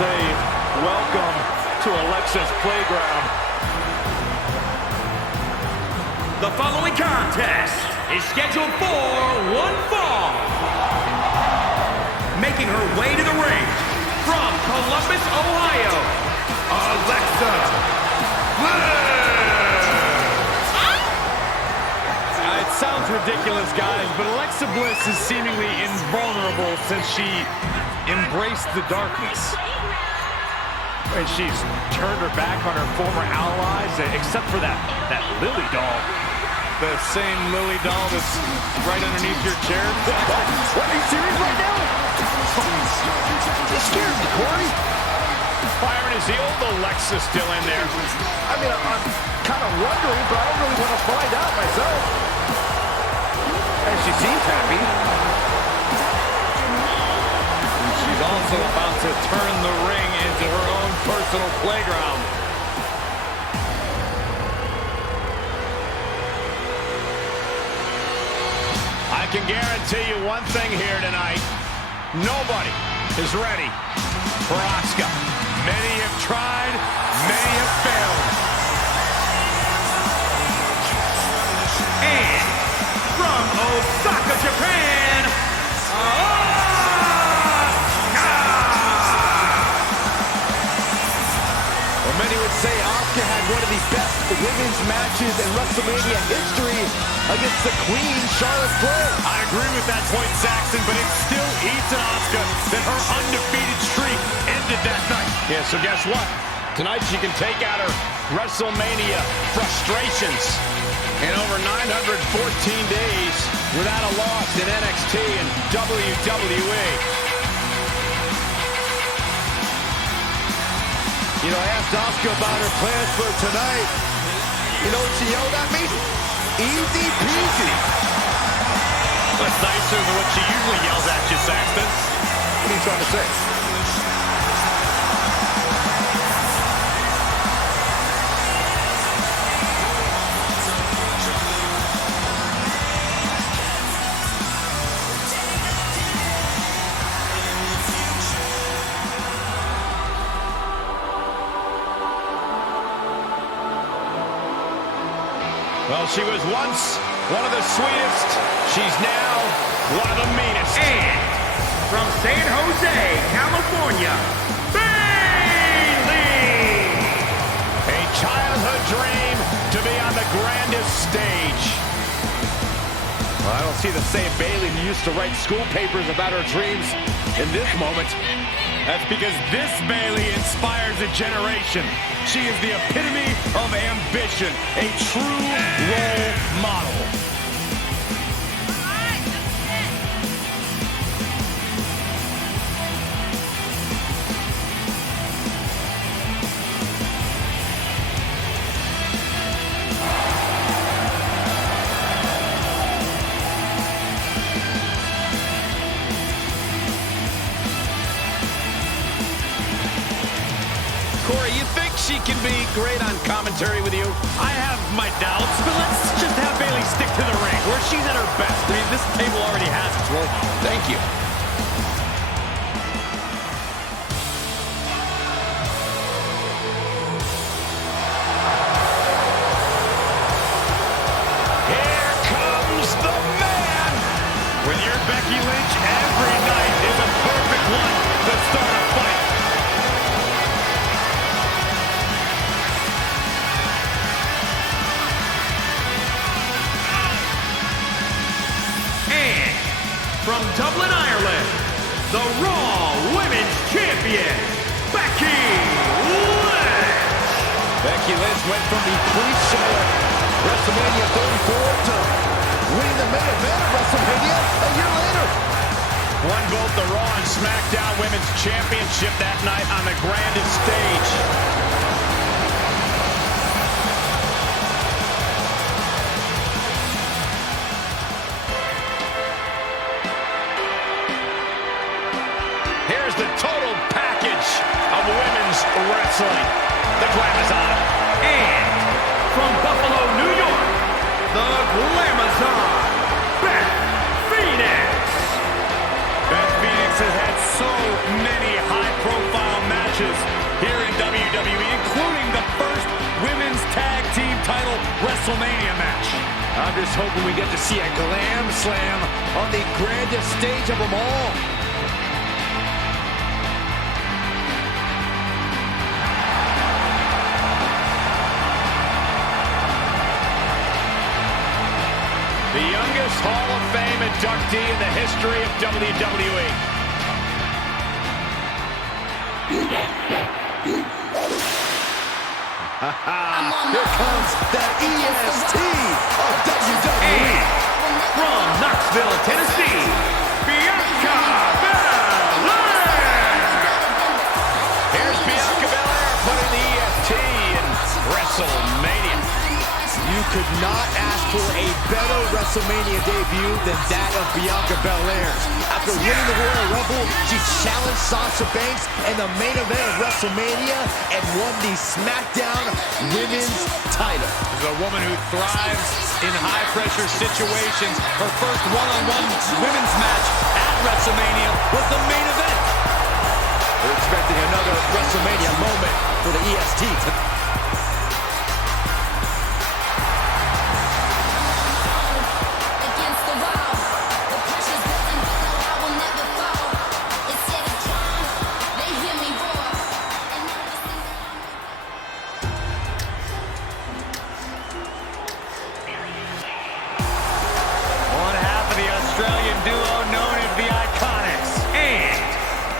say welcome to Alexa's playground. The following contest is scheduled for one fall. Making her way to the ring from Columbus, Ohio, Alexa Bliss. It sounds ridiculous, guys, but Alexa Bliss is seemingly invulnerable since she embraced the darkness. And she's turned her back on her former allies, except for that Lily doll. The same Lily doll that's right underneath your chair. What, are you serious right now? You scared me, Corey. Byron, is the old Alexa still in there? I mean, I'm kind of wondering, but I don't really want to find out myself. And she seems happy. And she's also about to turn the ring into her own personal playground. I can guarantee you one thing here tonight. Nobody is ready for Asuka. Many have tried, many have failed. And from Osaka, Japan, Well, many would say Asuka had one of the best women's matches in WrestleMania history against the Queen, Charlotte Flair. I agree with that point, Saxton, but it still eats an Asuka that her undefeated streak ended that night. Yeah, so guess what? Tonight she can take out her WrestleMania frustrations. In over 914 days without a loss in NXT and WWE. You know, I asked Asuka about her plans for tonight. You know what she yelled at me? Easy peasy. That's nicer than what she usually yells at you, Saxton. What are you trying to say? Well, she was once one of the sweetest. She's now one of the meanest. and from San Jose, California, Bayley. A childhood dream to be on the grandest stage. Well, I don't see the same Bayley who used to write school papers about her dreams in this moment. That's because this Bayley inspires a generation. She is the epitome of ambition, a true role model. Corey, you think she can be great on commentary with you? I have my doubts, but let's just have Bayley stick to the ring, where she's at her best. I mean, this table already has its role model. Thank you. Here comes the man! When you're Becky Lynch, every night is a perfect one to start a fight. And from Dublin, Ireland, the Raw Women's Champion, Becky Lynch. Becky Lynch went from the pre-show at WrestleMania 34 to winning the main event of WrestleMania a year later. Won both the Raw and SmackDown Women's Championship that night on the grandest stage. Here's the total package of women's wrestling. The Glamazon. And from Buffalo, New York, the Glamazon, Beth Phoenix. Beth Phoenix has had so many high-profile matches WrestleMania match. I'm just hoping we get to see a glam slam on the grandest stage of them all. The youngest Hall of Fame inductee in the history of WWE. Here comes the EST of WWE. And from Knoxville, Tennessee, Bianca Belair. Here's Bianca Belair putting the EST in WrestleMania. You could not ask for a better WrestleMania debut than that of Bianca Belair. After winning the Royal Rumble, she challenged Sasha Banks in the main event of WrestleMania and won the SmackDown Women's title. She's a woman who thrives in high-pressure situations. Her first one-on-one women's match at WrestleMania was the main event. We're expecting another WrestleMania moment for the EST tonight.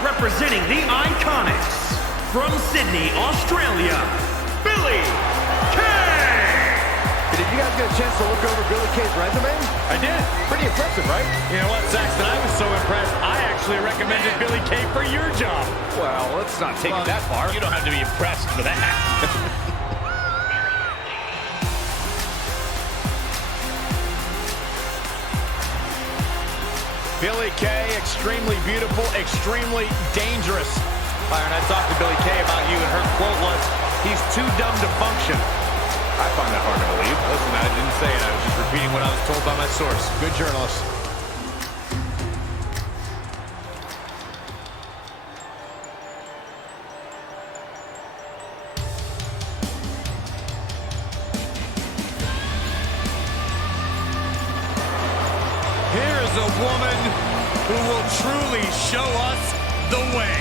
Representing the Iconics, from Sydney, Australia, Billie Kay! Did you guys get a chance to look over Billie Kay's resume? I did. Pretty impressive, right? You know what, Saxton? I was so impressed, I actually recommended Billie Kay for your job. Well, let's not take it that far. You don't have to be impressed for that. Billie Kay, extremely beautiful, extremely dangerous. Byron, I talked to Billie Kay about you, and her quote was, "He's too dumb to function." I find that hard to believe. Listen, I didn't say it. I was just repeating what I was told by my source. Good journalist. Here is a woman who will truly show us the way.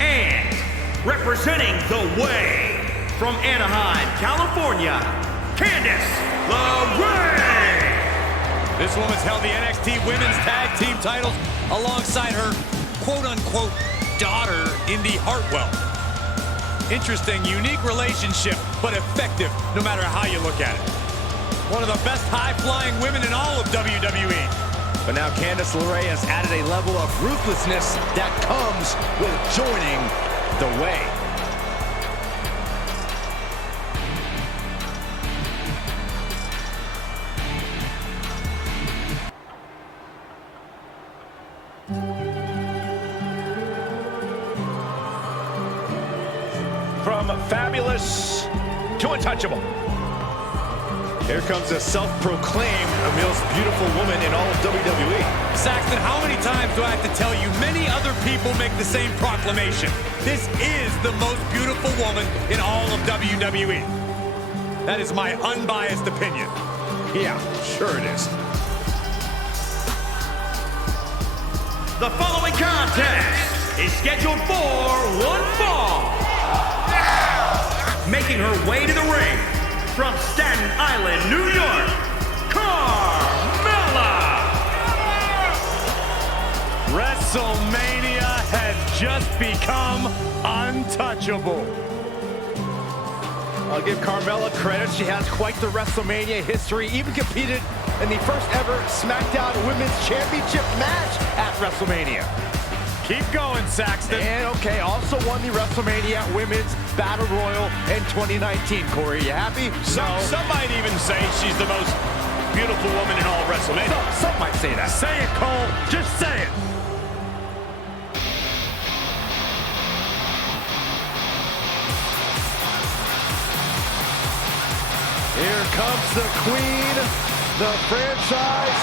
And representing the way, from Anaheim, California, Candice LeRae. This woman's held the NXT Women's Tag Team titles alongside her quote-unquote daughter, Indy Hartwell. Interesting, unique relationship, but effective no matter how you look at it. One of the best high-flying women in all of WWE. But now Candice LeRae has added a level of ruthlessness that comes with joining the way. From fabulous to untouchable. Here comes a self-proclaimed most beautiful woman in all of WWE. Saxton, how many times do I have to tell you many other people make the same proclamation? This is the most beautiful woman in all of WWE. That is my unbiased opinion. Yeah, sure it is. The following contest is scheduled for one fall. Making her way to the ring, from Staten Island, New York, Carmella! WrestleMania has just become untouchable. I'll give Carmella credit. She has quite the WrestleMania history. Even competed in the first ever SmackDown Women's Championship match at WrestleMania. Keep going, Saxton. And okay, also won the WrestleMania Women's Battle Royal in 2019. Corey, you happy? Some might even say she's the most beautiful woman in all of WrestleMania. Some might say that. Say it, Cole. Just say it. Here comes the Queen, the franchise,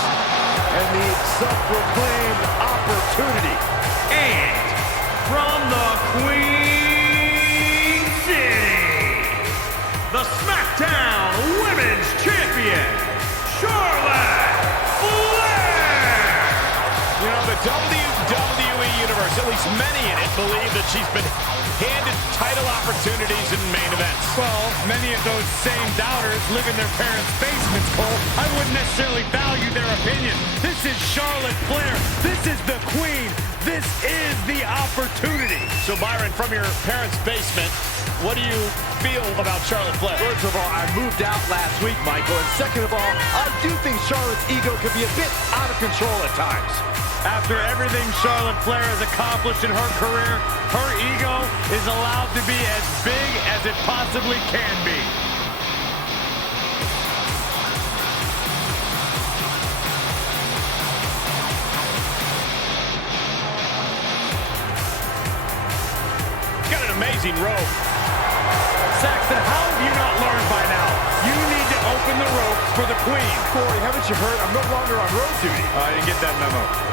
and the self-proclaimed opportunity. least many in it believe that she's been handed title opportunities in main events. Well, many of those same doubters live in their parents' basements, Cole. I wouldn't necessarily value their opinion. This is Charlotte Flair. This is the queen. This is the opportunity. So, Byron, from your parents' basement, what do you feel about Charlotte Flair? First of all, I moved out last week, Michael. And second of all, I do think Charlotte's ego could be a bit out of control at times. After everything Charlotte Flair has accomplished in her career, her ego is allowed to be as big as it possibly can be. Got an amazing rope. Saxton, how have you not learned by now? You need to open the ropes for the queen. Corey, haven't you heard? I'm no longer on road duty. I didn't get that memo.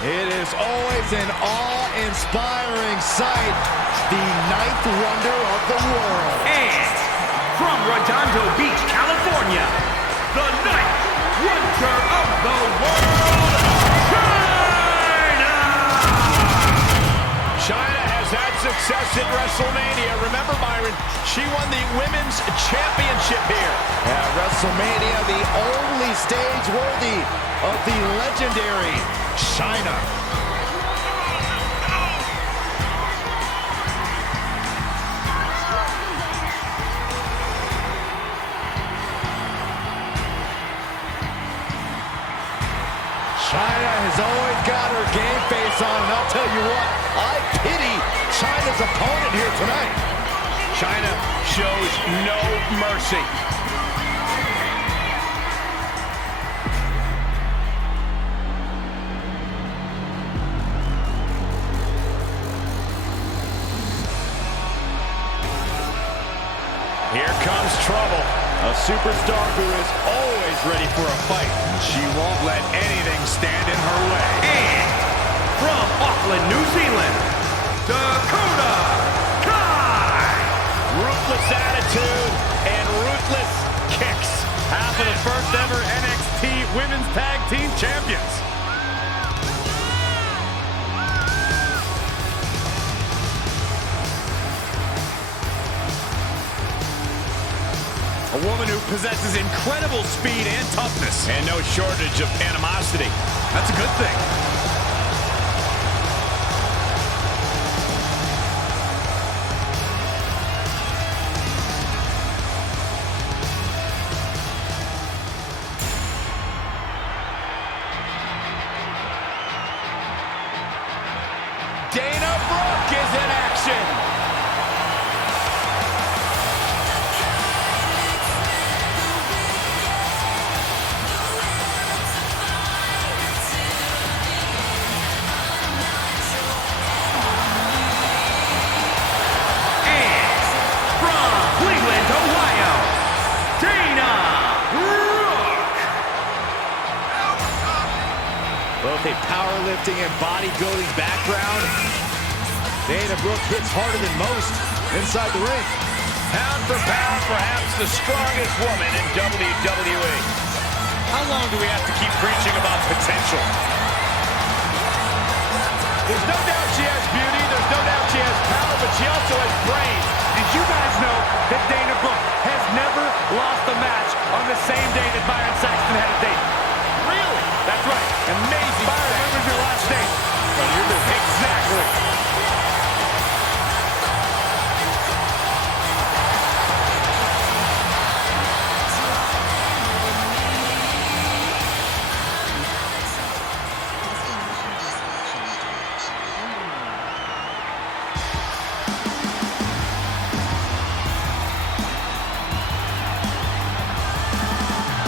It is always an awe-inspiring sight. The ninth wonder of the world. And from Redondo Beach, California, the ninth wonder of the world, China! China has had success in WrestleMania. Remember, Byron, she won the Women's Championship here. At WrestleMania, the only stage worthy of the legendary China. China has always got her game face on, and I'll tell you what, I pity China's opponent here tonight. China shows no mercy. Here comes trouble. A superstar who is always ready for a fight. She won't let anything stand in her way. And from Auckland, New Zealand, Dakota Kai. Ruthless attitude and ruthless kicks. Half of the first ever NXT Women's Tag Team Champions. A woman who possesses incredible speed and toughness. And no shortage of animosity. That's a good thing. Dana Brooke is in action. Both a powerlifting and bodybuilding background, Dana Brooke hits harder than most inside the ring. Pound for pound, perhaps the strongest woman in WWE. How long do we have to keep preaching about potential? There's no doubt she has beauty, there's no doubt she has power, but she also has brains. Did you guys know that Dana Brooke has never lost a match on the same day that Byron Saxton had a date? Really? That's right. Amazing. Byron, when was your last date? Exactly.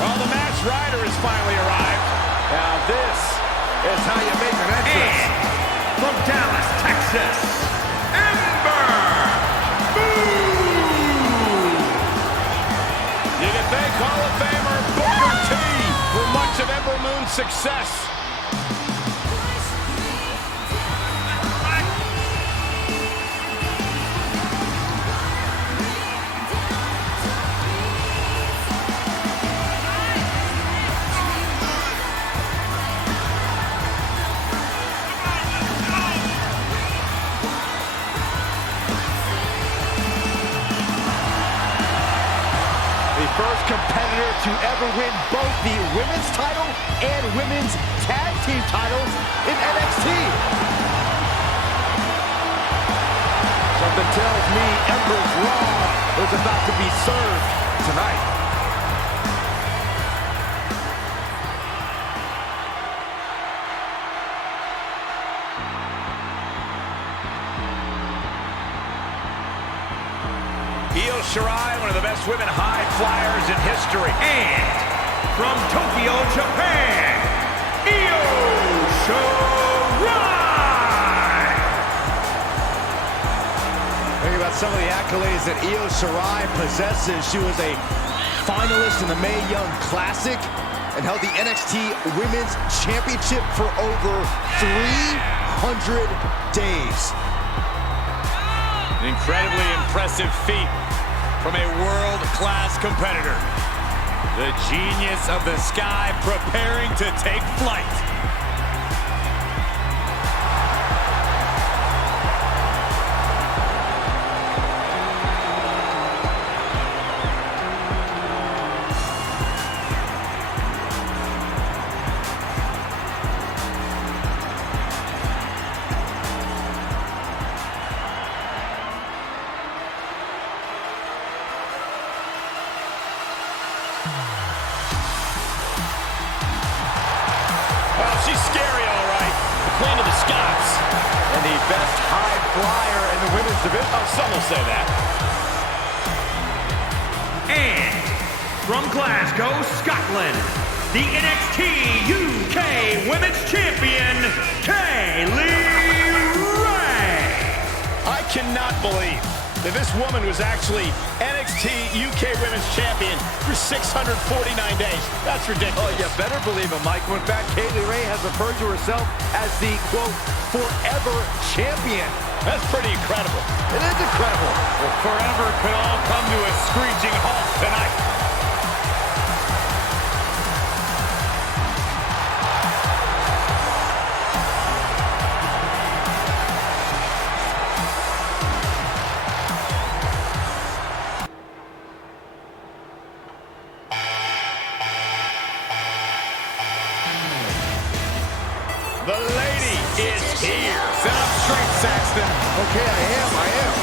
Well, the match rider has finally arrived. Now this is how you make an entrance. And from Dallas, Texas, Ember Moon. success. First competitor to ever win both the women's title and women's tag team titles in NXT. Something tells me Emperor's Raw is about to be served tonight. Io Shirai, one of the best women high flyers in history. And from Tokyo, Japan, Io Shirai! Think about some of the accolades that Io Shirai possesses. She was a finalist in the Mae Young Classic and held the NXT Women's Championship for over 300 days. An incredibly impressive feat from a world-class competitor. The genius of the sky preparing to take flight. She's scary, all right. The Queen of the Scots. And the best high flyer in the women's division. Oh, some will say that. And from Glasgow, Scotland, the NXT UK Women's Champion, Kaylee Ray. I cannot believe that this woman was actually NXT UK Women's Champion for 649 days. That's ridiculous. Oh, you better believe it, Mike. In fact, Kaylee Ray has referred to herself as the, quote, forever champion. That's pretty incredible. It is incredible. Well, forever could all come to a screeching halt tonight. The lady is here. Set up straight, Saxton. Okay, I am.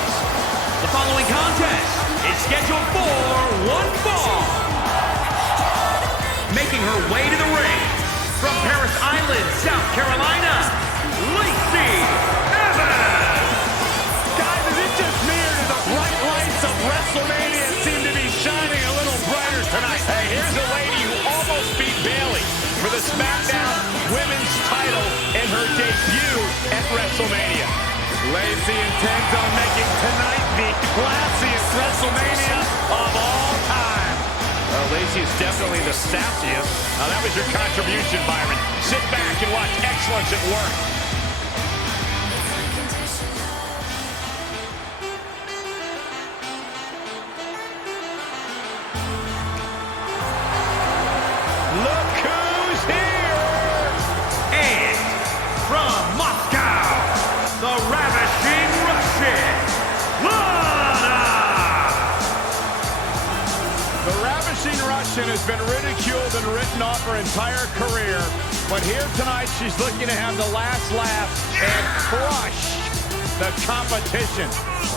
The following contest is scheduled for one fall. Making her way to the ring from Paris Island, South Carolina, Lacey Evans. Guys, is it just me or do the bright lights of WrestleMania seem to be shining a little brighter tonight? Hey, here's a lady who almost beat Bayley for the SmackDown Women's title in her debut at WrestleMania. Lacey intends on making tonight the classiest WrestleMania of all time. Well, Lacey is definitely the sassiest. Now, that was your contribution, Byron. Sit back and watch excellence at work. Look who's here! And from Moscow, the Ravishing Russian, Lana. The Ravishing Russian has been ridiculed and written off her entire career, but here tonight she's looking to have the last laugh and crush the competition.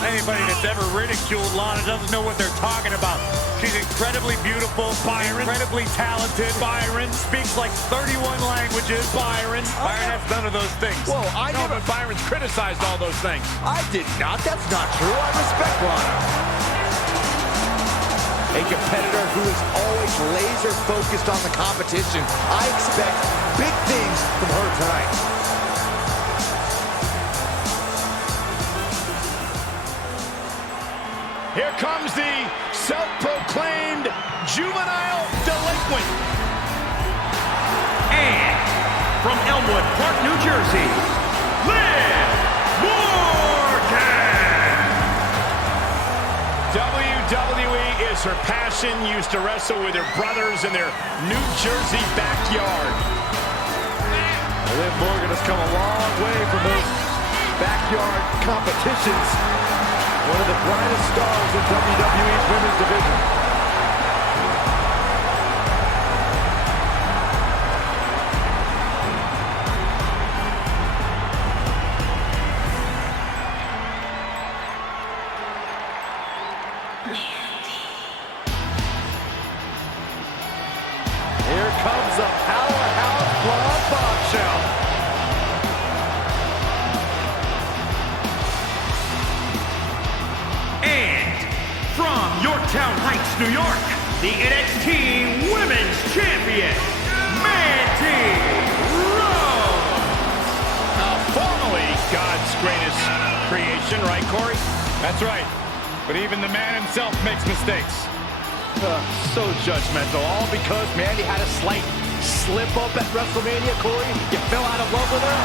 Anybody that's ever ridiculed Lana doesn't know what they're talking about. She's incredibly beautiful, Byron, incredibly talented, Byron, speaks like 31 languages, Byron. Byron has none of those things. Whoa, I know, but Byron's criticized all those things. I did not. That's not true. I respect Lana. A competitor who is always laser focused on the competition. I expect big things from her tonight. Here comes the self-proclaimed juvenile delinquent. And from Elmwood Park, New Jersey, Liv Morgan. WWE is her passion. Used to wrestle with her brothers in their New Jersey backyard. Liv Morgan has come a long way from those backyard competitions. One of the brightest stars in WWE's women's division. Here comes a powerhouse blonde bombshell. And from Yorktown Heights, New York, the NXT Women's Champion, Mandy Rose. Formerly God's greatest creation, right, Corey? That's right. But even the man himself makes mistakes. So judgmental, all because Mandy had a slight slip up at WrestleMania, Corey. You fell out of love with her.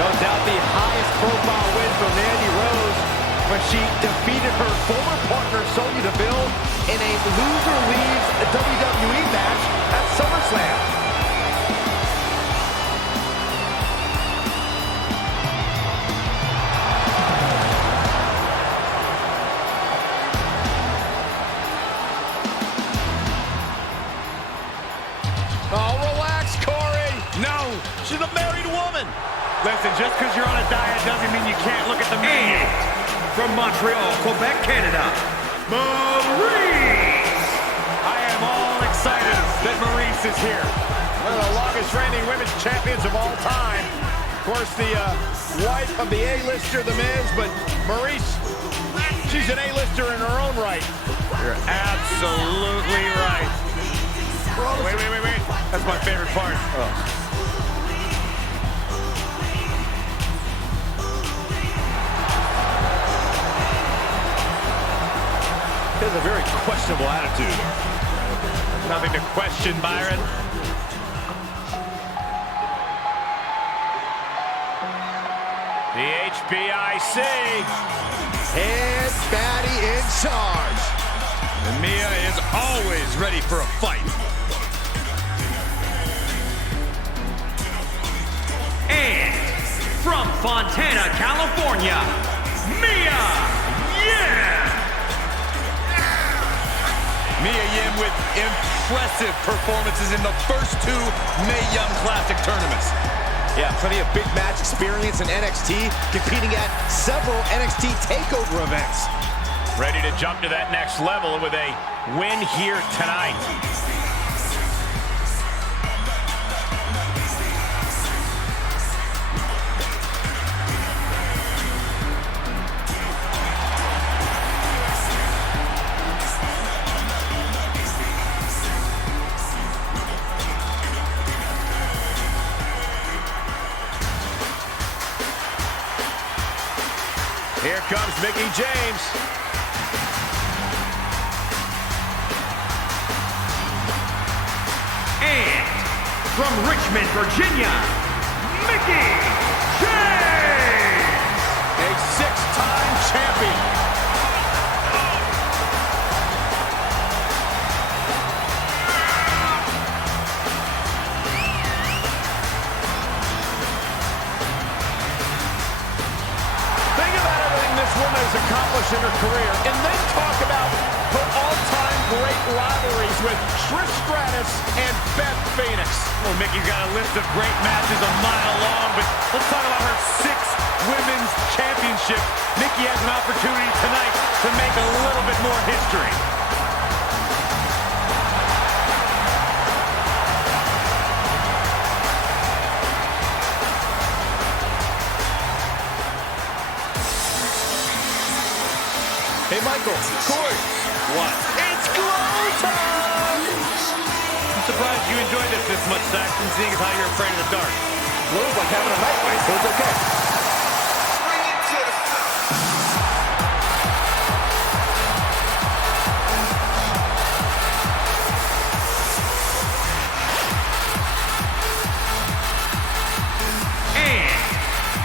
No doubt the highest profile win for Mandy Rose when she defeated her former partner Sonya Deville in a loser leaves WWE match at SummerSlam. Oh, relax, Corey. No, she's a married woman. Listen, just because you're on a diet doesn't mean you can't look at the menu. And from Montreal, Quebec, Canada, Maurice. I am all excited that Maurice is here. One of the longest reigning women's champions of all time. Of course, the wife of the A-lister, The Miz, but Maurice, she's an A-lister in her own right. You're absolutely right. Wait. That's my favorite part. He has a very questionable attitude. Nothing to question, Byron. The HBIC. And Fatty in charge. And Mia is always ready for a fight. And from Fontana, California, Mia Yim. Mia Yim with impressive performances in the first two Mae Young Classic tournaments. Yeah, plenty of big match experience in NXT, competing at several NXT TakeOver events. Ready to jump to that next level with a win here tonight. Here comes Mickie James. And from Richmond, Virginia, Mickie James. A six-time champion. Think about everything this woman has accomplished in her career, and then talk about her all-time great rivalries with Trish Stratus and Beth Phoenix. Well, Mickey's got a list of great matches a mile long, but let's talk about her 6 women's championships. Mickie has an opportunity tonight to make a little bit more history. Hey, Michael, Corey. What? It's glow time! I'm surprised you enjoyed this much, Saxton, seeing as how you're afraid of the dark. Glow's like having a night fight, so it's okay.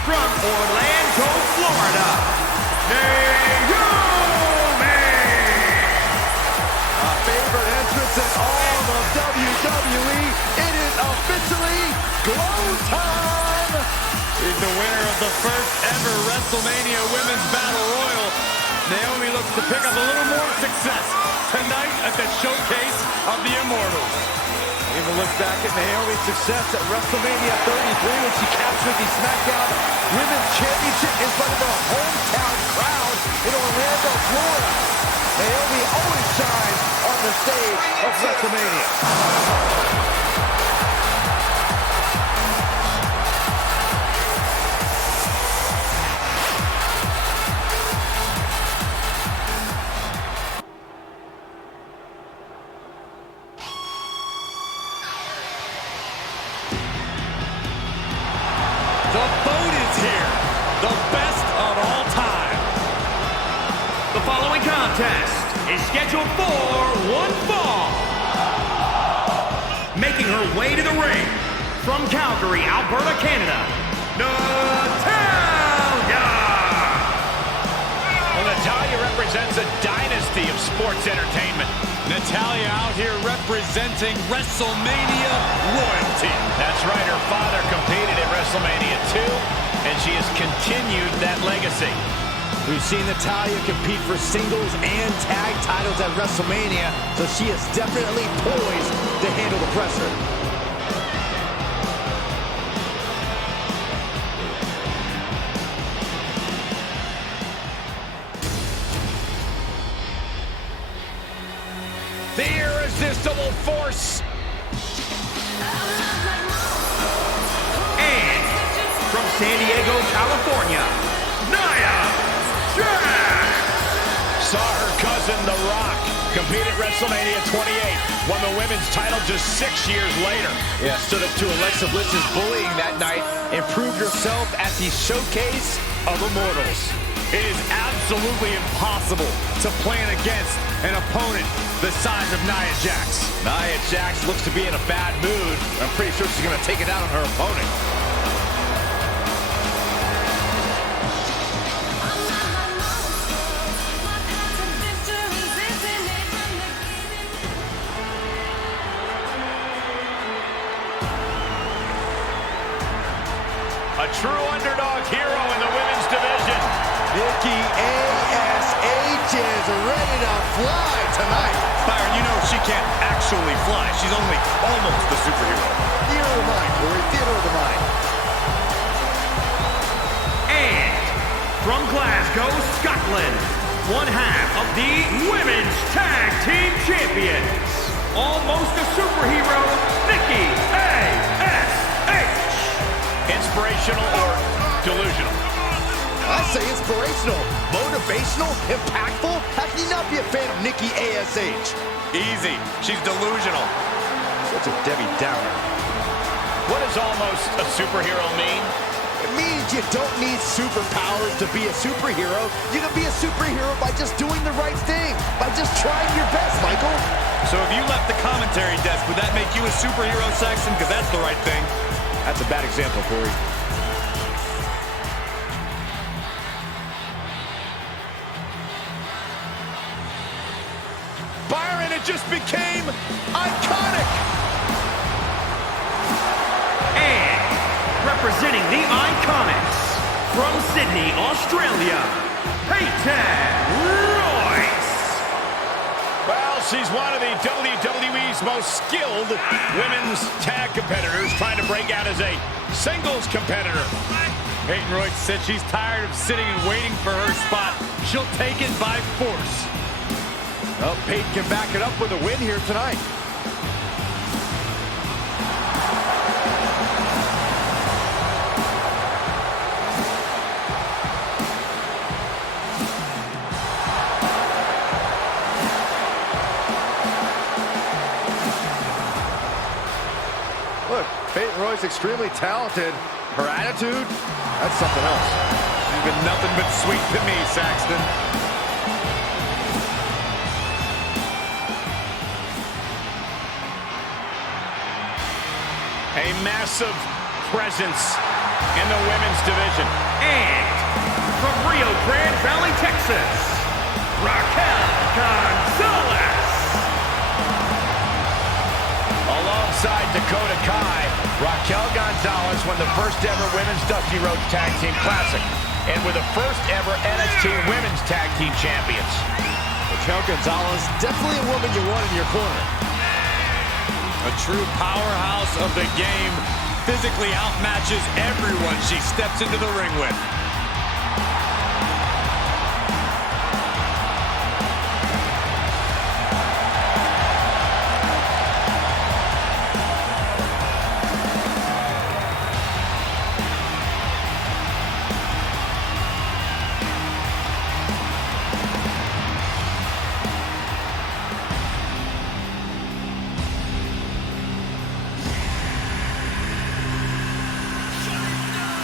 from Orlando, Florida, Naomi! A favorite entrance in all of WWE. It is officially glow time! Is the winner of the first ever WrestleMania Women's Battle Royal. Naomi looks to pick up a little more success tonight at the Showcase of the Immortals. Even look back at Naomi's success at WrestleMania 33 when she captured the SmackDown Women's Championship in front of her hometown crowd in Orlando, Florida. Naomi always shines on the stage of WrestleMania. The boat is here, the best of all time. The following contest is scheduled for one fall. Making her way to the ring from Calgary, Alberta, Canada, Natalya! Well, Natalya represents a dynasty of sports entertainment. Natalya out here representing WrestleMania royalty. That's right, her father competed at WrestleMania 2, and she has continued that legacy. We've seen Natalya compete for singles and tag titles at WrestleMania, so she is definitely poised to handle the pressure. The irresistible force. And from San Diego, California, Nia Jax! Saw her cousin, The Rock, compete at WrestleMania 28. Won the women's title just 6 years later. Yeah, stood up to Alexa Bliss's bullying that night and proved herself at the Showcase of Immortals. It is absolutely impossible to plan against an opponent the size of Nia Jax. Nia Jax looks to be in a bad mood. I'm pretty sure she's going to take it out on her opponent. A true underdog hero in the women's division. Nikki A.S.H. is ready to fly tonight. Byron, you know she can't actually fly. She's only almost the superhero. Theater of the mind, Corey. Theater of the mind. And from Glasgow, Scotland, one half of the Women's Tag Team Champions, almost a superhero, Nikki A.S.H. Inspirational or delusional? I say inspirational, motivational, impactful. How can you not be a fan of Nikki A.S.H.? Easy. She's delusional. Such a Debbie Downer. What does almost a superhero mean? It means you don't need superpowers to be a superhero. You can be a superhero by just doing the right thing, by just trying your best, Michael. So if you left the commentary desk, would that make you a superhero, Saxton? Because that's the right thing. That's a bad example, Corey. Byron, it just became iconic. And representing the Iconics, from Sydney, Australia, Peyton Royce. Well, she's one of the WWE's most skilled women's tag competitors, trying to break out as a singles competitor. Peyton Royce said she's tired of sitting and waiting for her spot. She'll take it by force. Well, Peyton can back it up with a win here tonight. Look, Peyton Royce extremely talented. Her attitude, that's something else. She's been nothing but sweet to me, Saxton. A massive presence in the women's division. And from Rio Grande Valley, Texas, Raquel Gonzalez. Alongside Dakota Kai, Raquel Gonzalez won the first ever Women's Dusty Rhodes Tag Team Classic, and were the first ever NXT Women's Tag Team Champions. Raquel Gonzalez, definitely a woman you want in your corner. A true powerhouse of the game, physically outmatches everyone she steps into the ring with.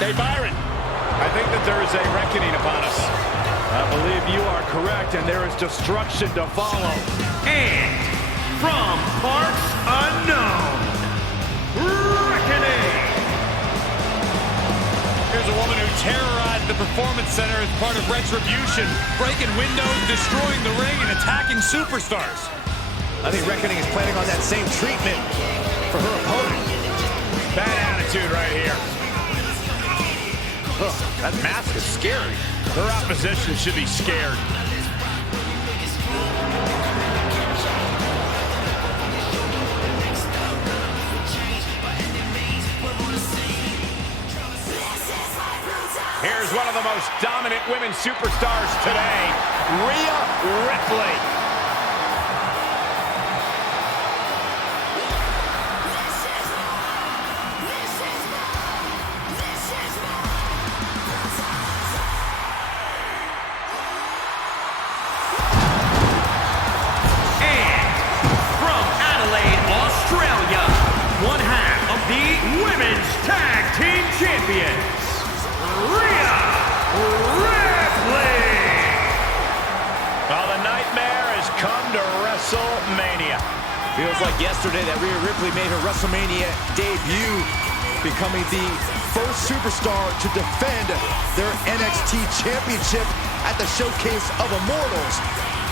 Hey, Byron, I think that there is a reckoning upon us. I believe you are correct, and there is destruction to follow. And from parts unknown, Reckoning. Here's a woman who terrorized the Performance Center as part of Retribution, breaking windows, destroying the ring, and attacking superstars. I think Reckoning is planning on that same treatment for her opponent. Bad attitude right here. That mask is scary. Her opposition should be scared. Here's one of the most dominant women superstars today, Rhea Ripley. One half of the Women's Tag Team Champions, Rhea Ripley. Well, the nightmare has come to WrestleMania. Feels like yesterday that Rhea Ripley made her WrestleMania debut, becoming the first superstar to defend their NXT Championship at the Showcase of Immortals.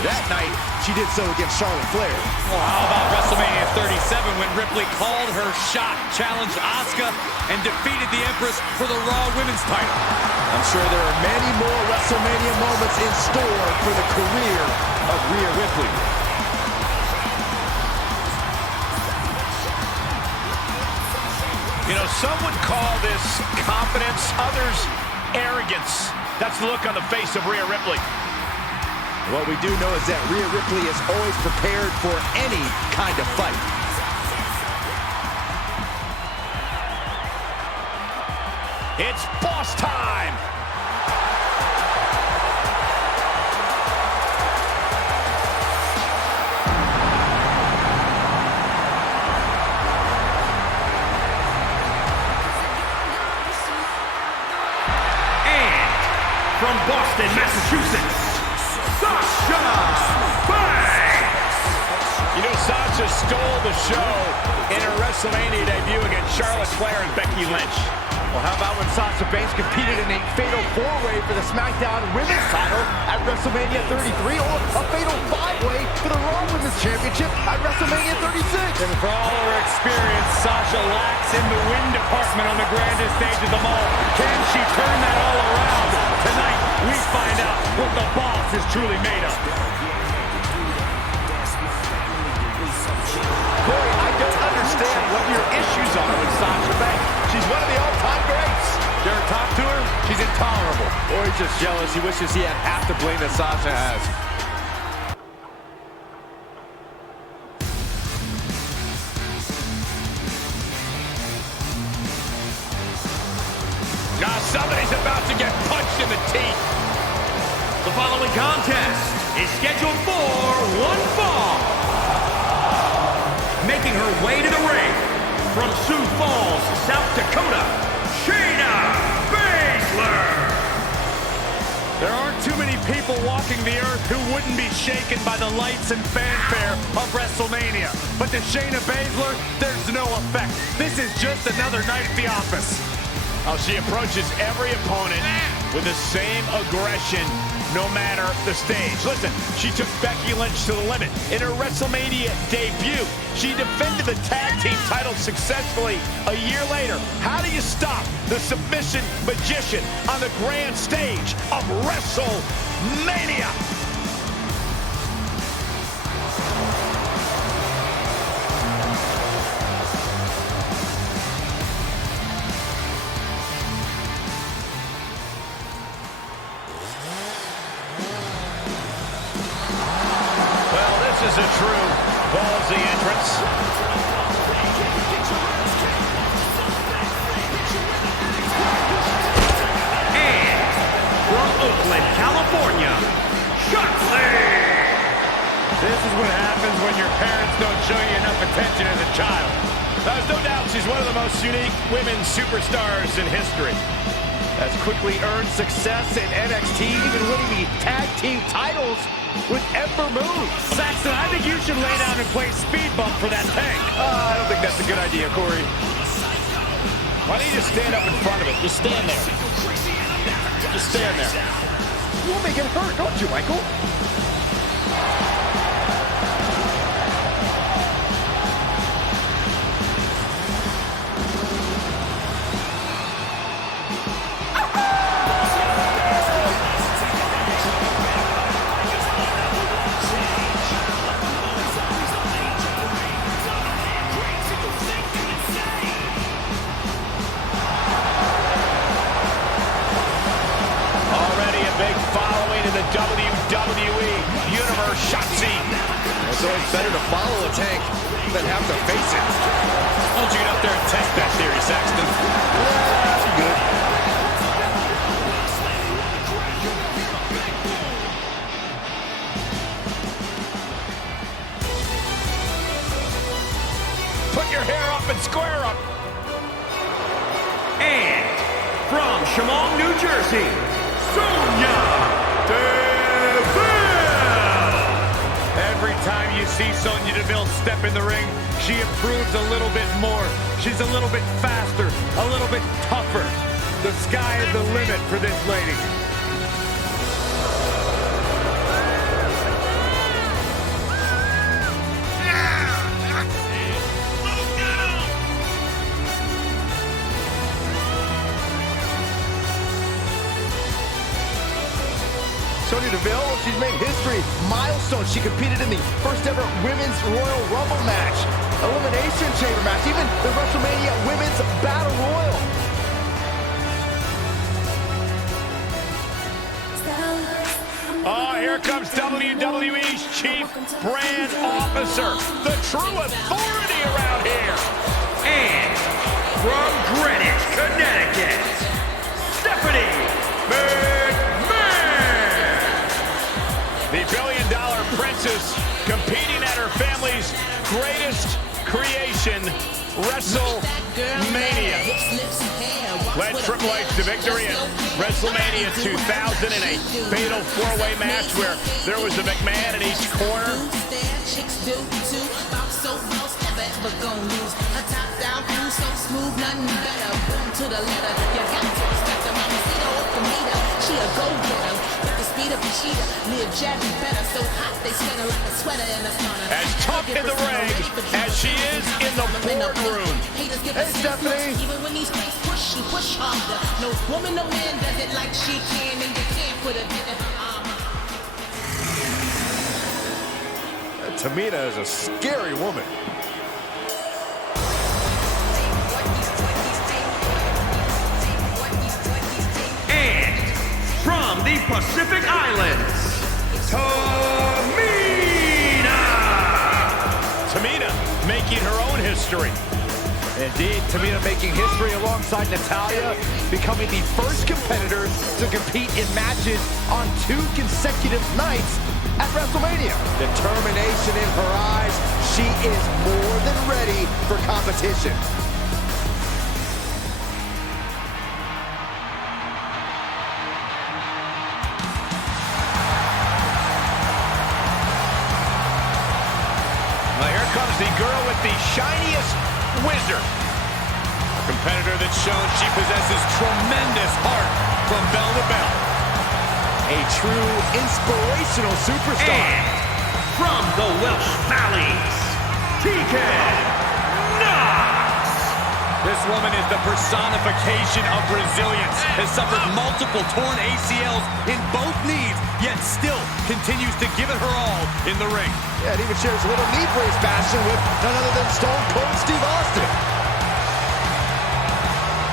That night, she did so against Charlotte Flair. Well, how about WrestleMania 37 when Ripley called her shot, challenged Asuka, and defeated the Empress for the Raw Women's title? I'm sure there are many more WrestleMania moments in store for the career of Rhea Ripley. You know, some would call this confidence, others arrogance. That's the look on the face of Rhea Ripley. What we do know is that Rhea Ripley is always prepared for any kind of fight. It's boss time! And from Boston, Massachusetts, Sasha Banks! You know, Sasha stole the show in her WrestleMania debut against Charlotte Flair and Becky Lynch. Well, how about when Sasha Banks competed in a fatal four-way for the SmackDown Women's title at WrestleMania 33, or a fatal five-way for the Raw Women's Championship at WrestleMania 36? And for all of her experience, Sasha lacks in the win department on the grandest stage of them all. Can she turn that all around? Tonight, we find out what the boss is truly made of. Corey, I don't understand what your issues are with Sasha Banks. She's one of the all-time greats. You're top to her, she's intolerable. Or he's just jealous. He wishes he had half the blame that Sasha has. Now somebody's about to get punched in the teeth. The following contest is scheduled for one fall. Making her way to the ring from Sioux Falls, South Dakota, Shayna Baszler. There aren't too many people walking the earth who wouldn't be shaken by the lights and fanfare of WrestleMania. But to Shayna Baszler, there's no effect. This is just another night at the office. Oh, she approaches every opponent with the same aggression, no matter the stage. Listen, she took Becky Lynch to the limit in her WrestleMania debut. She defended the tag team title successfully a year later. How do you stop the submission magician on the grand stage of WrestleMania? Is a true ballsy entrance. And from Oakland, California, Wensday. This is what happens when your parents don't show you enough attention as a child. There's no doubt she's one of the most unique women's superstars in history. Has quickly earned success in NXT, even winning the tag team titles with Ember Moon. Saxton, I think you should lay down and play speed bump for that tank. I don't think that's a good idea, Corey. Why don't you just stand up in front of it? Just stand there. Just stand there. You'll make it hurt, don't you, Michael? WWE Universe Shotzi. It's always better to follow a tank than have to face it. Why don't you get up there and test that theory, Saxton? That's good. Put your hair up and square up. And from Chemung, New Jersey, Sonya Deville. Every time you see Sonya Deville step in the ring, she improves a little bit more. She's a little bit faster, a little bit tougher. The sky is the limit for this lady. Sonya Deville, she's made history. Milestone. She competed in the first ever Women's Royal Rumble match, Elimination Chamber match, even the WrestleMania Women's Battle Royal. Oh, here comes WWE's Chief Brand Officer, the true authority around here. And from Greenwich, Connecticut, Stephanie McMahon. The billion-dollar princess competing at her family's greatest creation, WrestleMania. Led Triple H to victory at WrestleMania 2000 in a fatal four-way match where there was a McMahon in each corner. As tough in the ring as she is in the boardroom. Hey, Stephanie. Even when these things push, she push harder. No woman, no man does it like she can, and you can't put a bit in her armor. Tamina is a scary woman. And from the Pacific Islands, Tamina making her own history. Indeed, Tamina making history alongside Natalya, becoming the first competitor to compete in matches on 2 consecutive nights at WrestleMania. Determination in her eyes, she is more than ready for competition. Well, here comes the girl with the shiniest wizard. competitor that's shown she possesses tremendous heart from bell to bell. A true inspirational superstar. And from the Welsh Valleys, TK Knox. This woman is the personification of resilience, has suffered multiple torn ACLs in both knees, yet still continues to give it her all in the ring. Yeah, and even shares a little knee brace passion with none other than Stone Cold Steve Austin.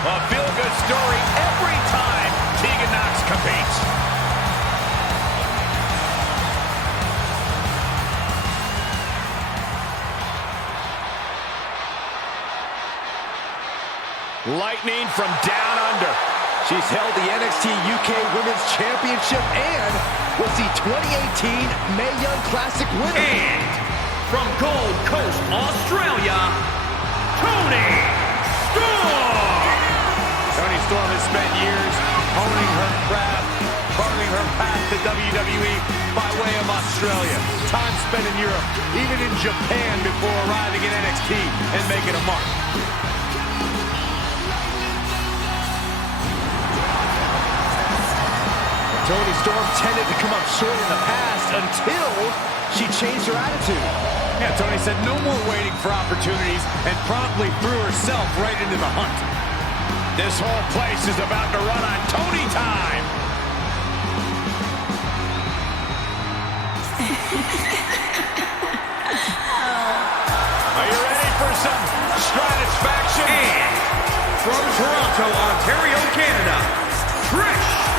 A feel-good story every time Tegan Knox competes. Lightning from down under. She's held the NXT UK Women's Championship and was the 2018 Mae Young Classic winner. And from Gold Coast, Australia, Toni Storm. Toni Storm has spent years honing her craft, carving her path to WWE by way of Australia. Time spent in Europe, even in Japan before arriving in NXT and making a mark. Toni Storm tended to come up short in the past until she changed her attitude. Yeah, Toni said no more waiting for opportunities and promptly threw herself right into the hunt. This whole place is about to run on Toni time. Are you ready for some stratisfaction? And from Toronto, Ontario, Canada, Trish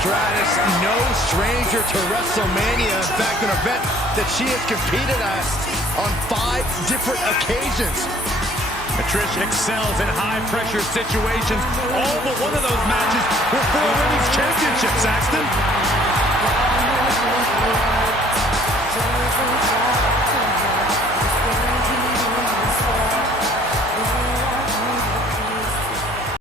Stratus, no stranger to WrestleMania. In fact, an event that she has competed at on 5 different occasions. Trish excels in high-pressure situations. All but one of those matches were for a women's championship, Saxton.